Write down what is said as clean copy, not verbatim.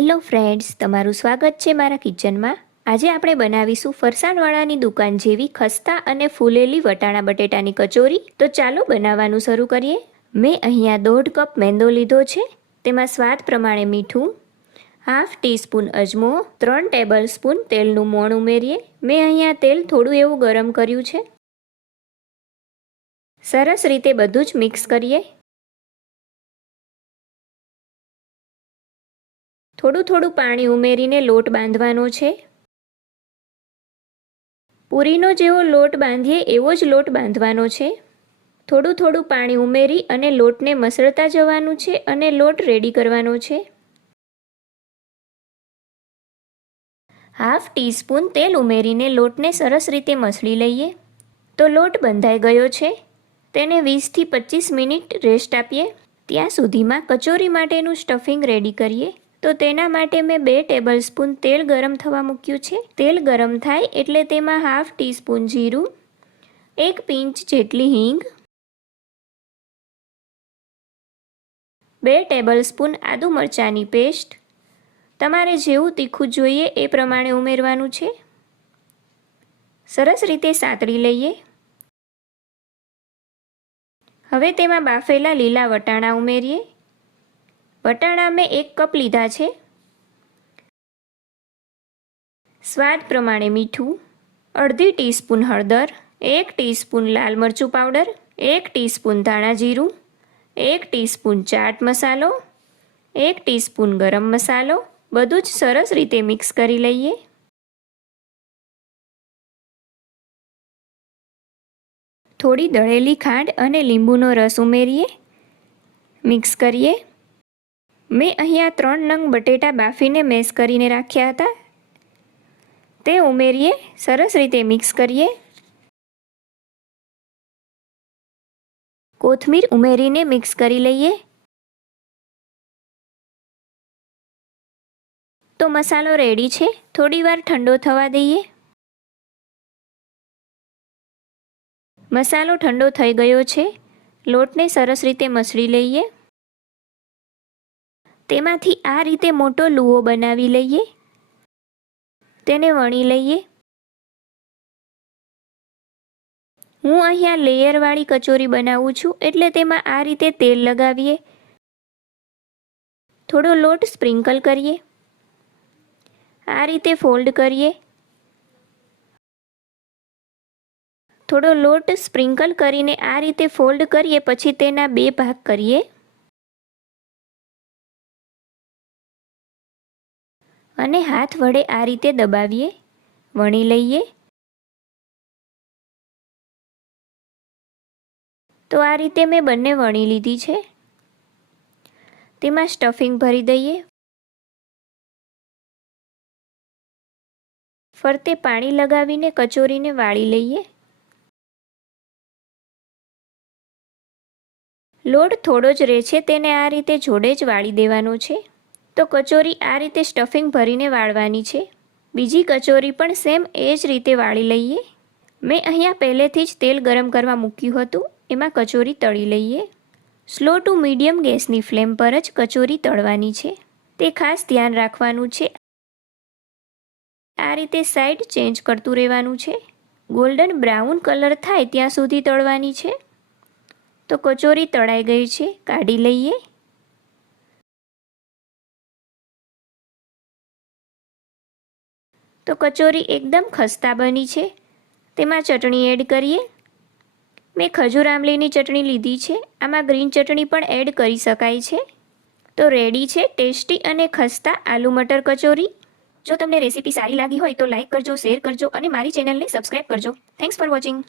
Hello friends, તમારું સ્વાગત છે મારા કિચનમાં. આજે આપણે બનાવીશું ફરસાણવાળાની દુકાન જેવી ખસ્તા અને ફૂલેલી વટાણા બટેટાની કચોરી. તો ચાલો બનાવવાનું શરૂ કરીએ. મેં અહીંયા 1.5 કપ મેંદો લીધો છે. તેમાં સ્વાદ પ્રમાણે મીઠું, હાફ ટીસ્પૂન અજમો, 3 ટેબલ સ્પૂન તેલનું મોણ ઉમેરીએ. મેં અહીંયા તેલ થોડું એવું ગરમ કર્યું છે. સરસ રીતે બધું જ મિક્સ કરીએ. થોડું પાણી ઉમેરીને લોટ બાંધવાનો છે. પૂરીનો જેવો લોટ બાંધીએ એવો જ લોટ બાંધવાનો છે. થોડું પાણી ઉમેરી અને લોટને મસળતા જવાનું છે અને લોટ રેડી કરવાનો છે. હાફ ટીસ્પૂન તેલ ઉમેરીને લોટને સરસ રીતે મસળી લઈએ. તો લોટ બંધાઈ ગયો છે. તેને 20 થી 25 મિનિટ રેસ્ટ આપીએ. ત્યાં સુધીમાં કચોરી માટેનું સ્ટફિંગ રેડી કરીએ. તો તેના માટે મેં 2 ટેબલ સ્પૂન તેલ ગરમ થવા મૂક્યું છે. તેલ ગરમ થાય એટલે તેમાં હાફ ટીસ્પૂન જીરું, 1 પિંચ જેટલી હિંગ, 2 ટેબલ સ્પૂન આદુ મરચાંની પેસ્ટ, તમારે જેવું તીખું જોઈએ એ પ્રમાણે ઉમેરવાનું છે. સરસ રીતે સાતળી લઈએ. હવે તેમાં બાફેલા લીલા વટાણા ઉમેરીએ. વટાણા મેં 1 કપ લીધા છે. સ્વાદ પ્રમાણે મીઠું, અડધી ટીસ્પૂન હળદર, 1 ટીસ્પૂન લાલ મરચું પાવડર, 1 ટીસ્પૂન ધાણા જીરું, 1 ટીસ્પૂન ચાટ મસાલો, 1 ટીસ્પૂન ગરમ મસાલો. બધું જ સરસ રીતે મિક્સ કરી લઈએ. થોડી દળેલી ખાંડ અને લીંબુનો રસ ઉમેરીએ. મિક્સ કરીએ. મેં અહીંયા 3 નંગ બટેટા બાફીને મેશ કરીને રાખ્યા હતા. તે ઉમેરીએ. સરસ રીતે મિક્સ કરીએ. કોથમીર ઉમેરીને મિક્સ કરી લઈએ. તો મસાલો રેડી છે. થોડીવાર ઠંડો થવા દઈએ. મસાલો ઠંડો થઈ ગયો છે. લોટને સરસ રીતે મસળી લઈએ. તેમાંથી આ રીતે મોટો લુઓ બનાવી લઈએ. તેને વણી લઈએ. હું અહીંયા લેયરવાળી કચોરી બનાવું છું એટલે તેમાં આ રીતે તેલ લગાવીએ. થોડો લોટ સ્પ્રિંકલ કરીએ. આ રીતે ફોલ્ડ કરીએ. થોડો લોટ સ્પ્રિંકલ કરીને આ રીતે ફોલ્ડ કરીએ પછી તેના 2 ભાગ કરીએ. અને હાથ વડે આ રીતે દબાવીએ. વણી લઈએ. તો આ રીતે મેં બંને વણી લીધી છે. તેમાં સ્ટફિંગ ભરી દઈએ. ફરતે પાણી લગાવીને કચોરીને વાળી લઈએ. લોટ થોડો જ રહે છે તેને આ રીતે જોડે જ વાળી દેવાનો છે. તો કચોરી આ રીતે સ્ટફિંગ ભરીને વાળવાની છે. બીજી કચોરી પણ સેમ એ જ રીતે વાળી લઈએ. મેં અહીંયા પહેલેથી જ તેલ ગરમ કરવા મૂક્યું હતું. એમાં કચોરી તળી લઈએ. સ્લો ટુ મીડિયમ ગેસની ફ્લેમ પર જ કચોરી તળવાની છે. તે ખાસ ધ્યાન રાખવાનું છે. આ રીતે સાઈડ ચેન્જ કરતું રહેવાનું છે. ગોલ્ડન બ્રાઉન કલર થાય ત્યાં સુધી તળવાની છે. તો કચોરી તળાઈ ગઈ છે. કાઢી લઈએ. તો કચોરી એકદમ ખસ્તા બની છે. તેમાં ચટણી એડ કરીએ. મેં ખજૂર આમલીની ચટણી લીધી છે. આમાં ગ્રીન ચટણી પણ એડ કરી શકાય છે. તો રેડી છે ટેસ્ટી અને ખસ્તા આલુ મટર કચોરી. જો તમને રેસીપી સારી લાગી હોય તો લાઈક કરજો, શેર કરજો અને મારી ચેનલને સબસ્ક્રાઈબ કરજો. Thanks for watching.